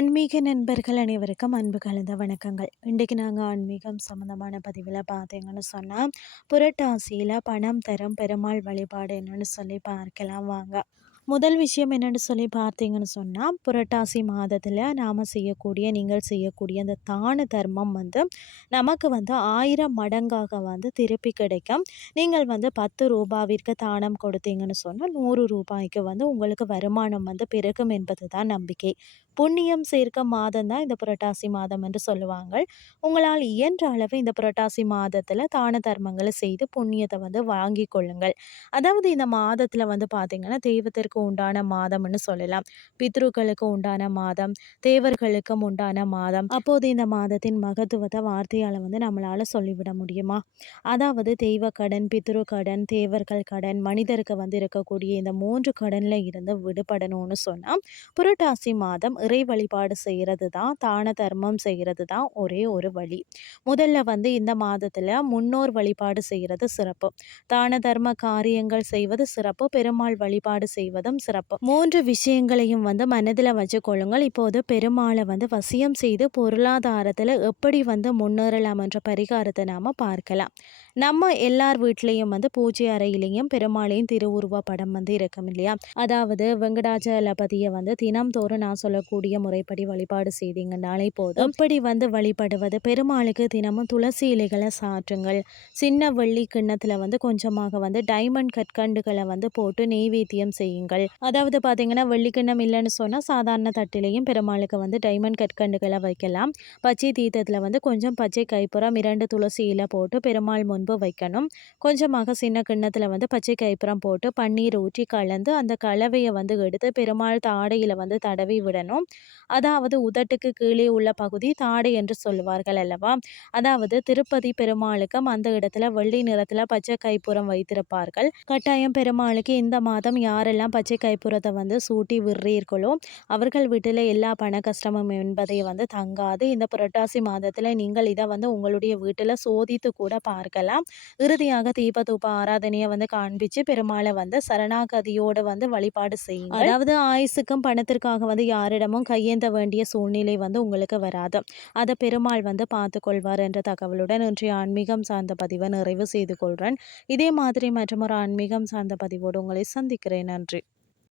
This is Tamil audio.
ஆன்மீக நண்பர்கள் அனைவருக்கும் அன்பு கலந்த வணக்கங்கள். இன்றைக்கு நாங்கள் ஆன்மீகம் சம்மந்தமான பதிவில் பார்த்தீங்கன்னு சொன்னால் புரட்டாசியில் பணம் தரும் பெருமாள் வழிபாடு என்னன்னு சொல்லி பார்க்கலாம். வாங்க. முதல் விஷயம் என்னென்னு சொல்லி பார்த்தீங்கன்னு சொன்னால் புரட்டாசி மாதத்தில் நாம் செய்யக்கூடிய நீங்கள் செய்யக்கூடிய அந்த தான தர்மம் வந்து நமக்கு வந்து ஆயிரம் மடங்காக வந்து திருப்பி கிடைக்கும். நீங்கள் வந்து பத்து ரூபாவிற்கு தானம் கொடுத்தீங்கன்னு சொன்னால் நூறு ரூபாய்க்கு வந்து உங்களுக்கு வருமானம் வந்து பிறக்கும் என்பது தான் நம்பிக்கை. புண்ணியம் சேர்க்க மாதம் தான் இந்த புரட்டாசி மாதம் என்று சொல்லுவாங்க. உங்களால் இயன்ற அளவு இந்த புரட்டாசி மாதத்தில் தான தர்மங்களை செய்து புண்ணியத்தை வந்து வாங்கி கொள்ளுங்கள். அதாவது இந்த மாதத்தில் வந்து பார்த்திங்கன்னா தெய்வத்திற்கு உண்டான மாதம்னு சொல்லலாம். பித்ருக்களுக்கு உண்டான மாதம் தேவர்களுக்கும் உண்டான மாதம். அப்போது இந்த மாதத்தின் மகத்துவத்தை வார்த்தையால் வந்து நம்மளால் சொல்லிவிட முடியுமா? அதாவது தெய்வ கடன் பித்ரு கடன் தேவர்கள் கடன் மனிதருக்கு வந்து இருக்கக்கூடிய இந்த மூன்று கடனில் இருந்து விடுபடணும்னு சொன்னால் புரட்டாசி மாதம் இறை வழிபாடு செய்கிறது தான் தான தர்மம் செய்கிறது தான் ஒரே ஒரு வழி. முதல்ல வந்து இந்த மாதத்தில் முன்னோர் வழிபாடு செய்கிறது சிறப்பு. தான தர்ம காரியங்கள் செய்வது சிறப்பு பெருமாள் வழிபாடு செய்வது செய்வதும் சிறப்பு. மூன்று விஷயங்களையும் வந்து மனதில் வச்சுக்கொள்ளுங்கள். இப்போது பெருமாளை வந்து வசியம் செய்து பொருளாதாரத்தில் எப்படி வந்து முன்னேறலாம் என்ற பரிகாரத்தை நாம் பார்க்கலாம். நம்ம எல்லார் வீட்லேயும் வந்து பூஜை அறையிலையும் பெருமாளையும் திருவுருவ படம் வந்து இருக்கும் இல்லையா? அதாவது வெங்கடாஜலபதியை வந்து தினம்தோறும் நான் சொல்லக்கூடிய முறைப்படி வழிபாடு செய்தீங்கன்னாலே போதும். எப்படி வந்து வழிபடுவது? பெருமாளுக்கு தினமும் துளசி இலைகளை சாற்றுங்கள். சின்ன வெள்ளி கிண்ணத்தில் வந்து கொஞ்சமாக வந்து டைமண்ட் கற்கண்டுகளை வந்து போட்டு நெய்வேத்தியம் செய்யுங்கள். அதாவது பார்த்தீங்கன்னா வெள்ளிக்கிண்ணம் இல்லைன்னு சொன்னால் சாதாரண தட்டிலையும் பெருமாளுக்கு வந்து டைமண்ட் கற்கண்டுகளை வைக்கலாம். பச்சை தீர்த்தத்தில் வந்து கொஞ்சம் பச்சை கைப்புறம் இரண்டு துளசி இலை போட்டு பெருமாள் முன்பு வைக்கணும். கொஞ்சமாக சின்ன கிண்ணத்தில் வந்து பச்சை கைப்புறம் போட்டு பன்னீர் ஊற்றி கலந்து அந்த கலவையை வந்து எடுத்து பெருமாள் தாடையில் வந்து தடவி விடணும். அதாவது உதட்டுக்கு கீழே உள்ள பகுதி தாடை என்று சொல்லுவார்கள் அல்லவா? அதாவது திருப்பதி பெருமாளுக்கும் அந்த இடத்துல வெள்ளி நிறத்தில் பச்சை கைப்புறம் வைத்திருப்பார்கள். கட்டாயம் பெருமாளுக்கு இந்த மாதம் யாரெல்லாம் பச்சை கைப்புறத்தை வந்து சூட்டி விடுறீர்களோ அவர்கள் வீட்டில் எல்லா பண கஷ்டமும் என்பதை வந்து தங்காது. இந்த புரட்டாசி மாதத்தில் நீங்கள் இதை வந்து உங்களுடைய வீட்டில் சோதித்து கூட பார்க்கலாம். இறுதியாக தீப தூப்ப ஆராதனையை வந்து காண்பிச்சு பெருமாளை வந்து சரணாகதியோடு வந்து வழிபாடு செய்யும் அதாவது ஆயுசுக்கும் பணத்திற்காக வந்து யாரிடமும் கையேந்த வேண்டிய சூழ்நிலை வந்து உங்களுக்கு வராது. அதை பெருமாள் வந்து பார்த்து கொள்வார் என்ற தகவலுடன் இன்றைய ஆன்மீகம் சார்ந்த பதிவை நிறைவு செய்து கொள்கிறேன் இதே மாதிரி மற்றொரு ஆன்மீகம் சார்ந்த பதிவோடு உங்களை சந்திக்கிறேன். நன்றி.